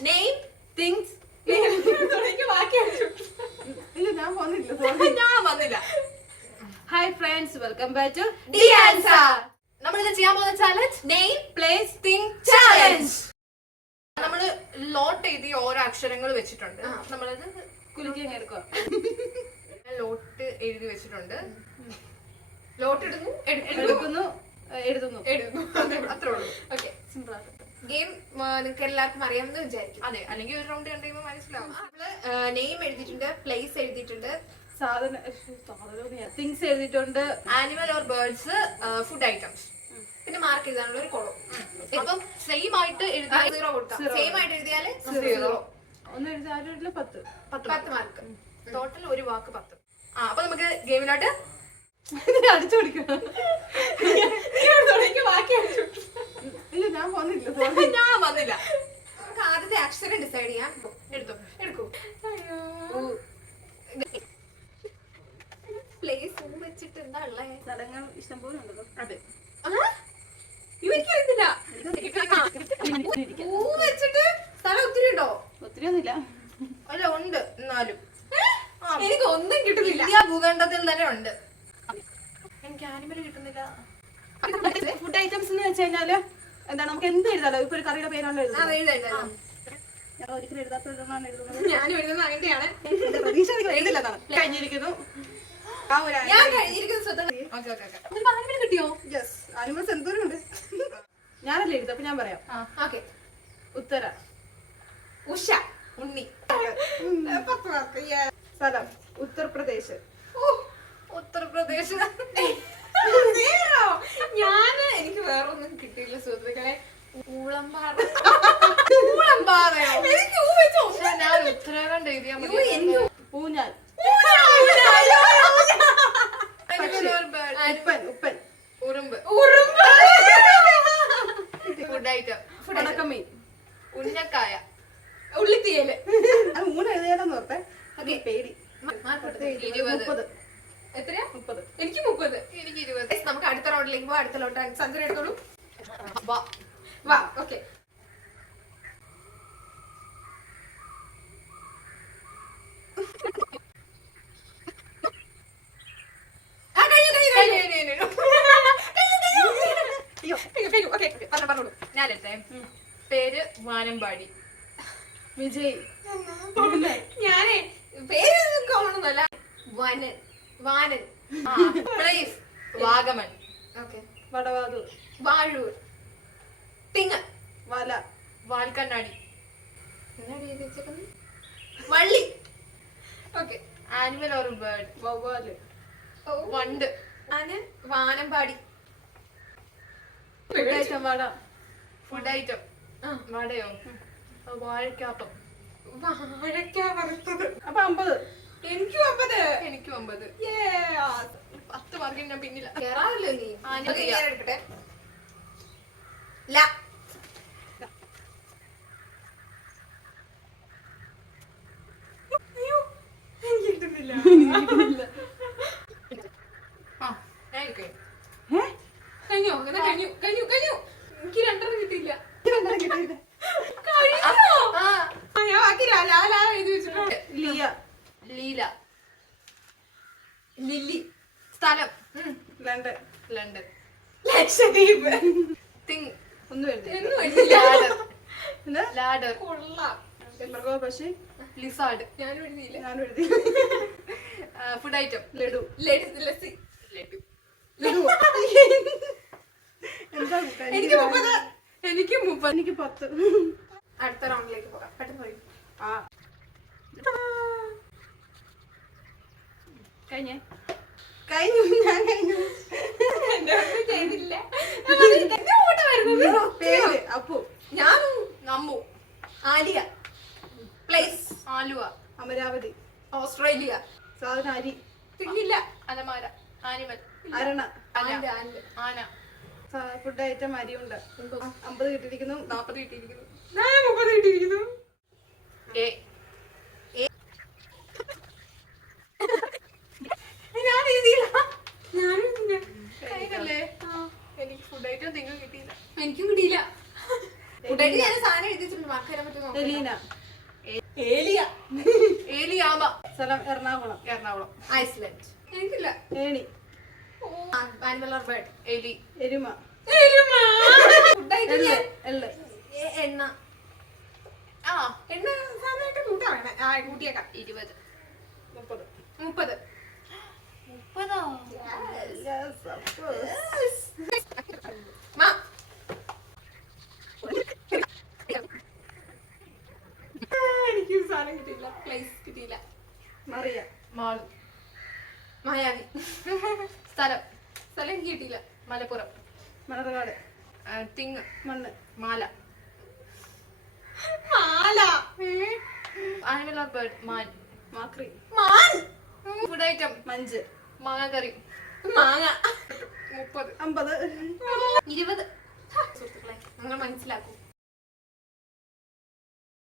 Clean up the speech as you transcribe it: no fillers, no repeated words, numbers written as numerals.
Name. Things. Hi friends, welcome back to The Answer. നമ്മളിന്ന് ചെയ്യാൻ പോകുന്ന challenge name Place Thing challenge. നമ്മള് ലോട്ട് എഴുതി ഓരോ അക്ഷരങ്ങൾ വെച്ചിട്ടുണ്ട്. നമ്മളത് കുലുക്കി എടുക്കുക. ലോട്ട് എഴുതി വെച്ചിട്ടുണ്ട്. ലോട്ട് ഇടുന്നു, എടുക്കുന്നു, എഴുതുന്നു. അത്രേ ഉള്ളൂ. ഓക്കെ, സിമ്പിൾ ആണ്. ഗെയിം നിങ്ങൾക്ക് എല്ലാവർക്കും അറിയാമെന്ന് വിചാരിക്കും. അതെ, അല്ലെങ്കിൽ ഒരു റൗണ്ട് കണ്ടുകഴിയുമ്പോൾ മനസ്സിലാവും. നമ്മള് നെയിം എഴുതിയിട്ടുണ്ട്, പ്ലേസ് എഴുതിയിട്ടുണ്ട്, തിങ്സ് എഴുതിയിട്ടുണ്ട്, animal or birds, food items, പിന്നെ മാർക്ക് എഴുതാനുള്ള ഒരു കോളം. അപ്പം സെയിം ആയിട്ട് എഴുതിയാൽ 0 കൊടുക്കാം. സെയിം ആയിട്ട് എഴുതിയാല് 0. ഒന്ന് എഴുതിയാലും 10 മാർക്ക്. ടോട്ടൽ ഒരു വാക്ക് 10. അപ്പൊ നമുക്ക് ഗെയിമിലോട്ട് അടിച്ചു പിടിക്കണം. ഇല്ല, ഞാൻ വന്നില്ല. ഞാൻ വന്നില്ല. നമുക്ക് ആദ്യത്തെ അക്ഷരം ഡിസൈഡ് ചെയ്യാം. എടുക്കൂ. പ്ലേസ് വെച്ചിട്ട് എന്താ ഉള്ളത്? സ്ഥലങ്ങൾ ഇഷ്ടം പോലെ ഉണ്ടല്ലോ. അതെ, എനിക്കറിയത്തില്ല. പൂ വെച്ചിട്ട് സ്ഥലം ഒത്തിരി ഉണ്ടോ? ഒത്തിരി ഒന്നുമില്ല. അല്ല, ഉണ്ട്. എന്നാലും എനിക്ക് ഒന്നും കിട്ടുന്നില്ല. ഇന്ത്യ ഭൂഖണ്ഡത്തിൽ തന്നെ ഉണ്ട്. എനിക്ക് ആനിമൽ കിട്ടുന്നില്ല. ഫുഡ് ഐറ്റംസ് എന്ന് വെച്ച് കഴിഞ്ഞാല് എന്താണ്, നമുക്ക് എന്ത് എഴുതാലോ. ഇപ്പൊ ഒരു കറിയുടെ പേരാണല്ലോ എഴുതുന്നത്. ഞാൻ ഒരിക്കലും എഴുതാത്തതാണ് എഴുതുന്നത്. ഞാനും എഴുതുന്ന അങ്ങനെയാണ്. പ്രതീക്ഷ എഴുതില്ലെന്നാണ്. കഴിഞ്ഞിരിക്കുന്നു. കിട്ടിയോ? യെസ്, ആനിമൽസ് എന്തോരം ഉണ്ട്. ഞാനല്ലേ എഴുതും, അപ്പൊ ഞാൻ പറയാം. ഉത്തര, ഉഷ, ഉണ്ണി. സ്ഥലം ഉത്തർപ്രദേശ്. ഉത്തർപ്രദേശ്. എനിക്ക് വേറൊന്നും കിട്ടിയില്ല സുഹൃത്തുക്കളെ. ഞാൻ ഉത്തരാഖണ്ഡ് എഴുതിയാൽ മതി. ഊഞ്ഞാൽ. ഉപ്പൻ. ഉറുമ്പ്. Food item. ഉണക്കമീൻ. ഉന്നക്കായ. ഉള്ളിത്തീയല്. അത് ഊണ് എഴുതിയാലെന്ന് ഓർത്തെ. അത് പേടി. 20. എത്രയാ? 30. എനിക്ക് 30. എനിക്ക് 20. നമുക്ക് അടുത്ത റൗണ്ടിലേക്ക് പോവാം. അടുത്ത ലോട്ട് സഞ്ജന എടുത്തോളൂ. വാ. ഓക്കെ, പറഞ്ഞോളൂ. ഞാനെടുത്തേ. പേര് വാനമ്പാടി. വിജയ്. ഞാനേ പേര് കോമണൊന്നുമല്ല. വാനൻ. Place Vagamon. Okay. Vadavathoor. Vazhoor. Thing. വല. വാൽക്കണ്ണാടി. വള്ളി. ഓക്കെ. Animal or bird. വവ്വാല്. വണ്ട്. വാനമ്പാടി. Food item vada. Food item വടയോ? വാഴക്കാപ്പം. വാഴക്ക വറുത്തത്. അപ്പൊ 50. എനിക്കും 50. 10 മാർക്കിന് ഞാൻ പിന്നില്ല. കേറാറല്ലോ നീ. എടുക്കട്ടെ. കഴിഞ്ഞു. എനിക്ക് 2 കിട്ടിയില്ല. ഞാൻ ബാക്കി എഴുതി വെച്ചിട്ടുണ്ട്. ലീല. ലില്ലി. സ്ഥലം ലണ്ടൻ. ലക്ഷദ്വീപ്. തിങ്. ഒന്നും എഴുതി. ലാഡർ. പക്ഷേ ലിസാർഡ്. ഞാനും എഴുതിയില്ല. ഞാനും എഴുതി. Food item. ലഡു. ലസ്സി. എന്താ എനിക്ക് 30. എനിക്ക് 10. അടുത്ത റൗണ്ടിലേക്ക് പോകാം. പെട്ടെന്ന് പറയും. കഴിഞ്ഞു. ഞാൻ കഴിഞ്ഞു. ചെയ്തില്ല. പേര് അപ്പു. ഞാനും നമ്മു. ആലിയ. പ്ലേസ് ആലുവ. അമരാവതി. ഓസ്ട്രേലിയ. സാധനം അരി. പിന്നില്ല. അലമാര. ആനിമൽ. അരണ. ആന. Food item അരിയുണ്ട്. 50 കിട്ടിയിരിക്കുന്നു. 40 കിട്ടിയിരിക്കുന്നു. 30 കിട്ടിയിരിക്കുന്നു. എനിക്ക് ഫുഡ് ഐറ്റം നിങ്ങൾ കിട്ടിയില്ല. എനിക്കും കിട്ടിയില്ല. ഫുഡ് ഐറ്റം ഞാൻ സാധനം എഴുതിയിട്ടുണ്ട്. മാർക്ക് ചെയ്യാൻ പറ്റുമോ? എലീന. ഏലിയാമ. സ്ഥലം എറണാകുളം. എറണാകുളം. ഐസ്ലാൻഡ്. എനിക്കില്ല. ഏണി. Animal or bird. എലി. എരുമ. Food item. എള്ള്. എണ്ണ. എണ്ണ സാധനമായിട്ട് കൂട്ടാണ്. കൂട്ടിയേക്കാം. 20. 30. 30. എനിക്ക് സാധനം കിട്ടിയില്ല. പ്ലേസ് കിട്ടിയില്ല. മറിയ. മാൾ. മായാവി. സ്ഥലം എനിക്ക് കിട്ടിയില്ല. മലപ്പുറം. മണർകാട്. തിങ്. മണ്ണ്. മാല. Animal or bird. മാൻ. മാക്രി. Food item. മഞ്ച്. മാങ്ങ കറി. മാങ്ങ. 30. 50. 20. സുഹൃത്തുക്കളെ നിങ്ങൾ മനസ്സിലാക്കൂ.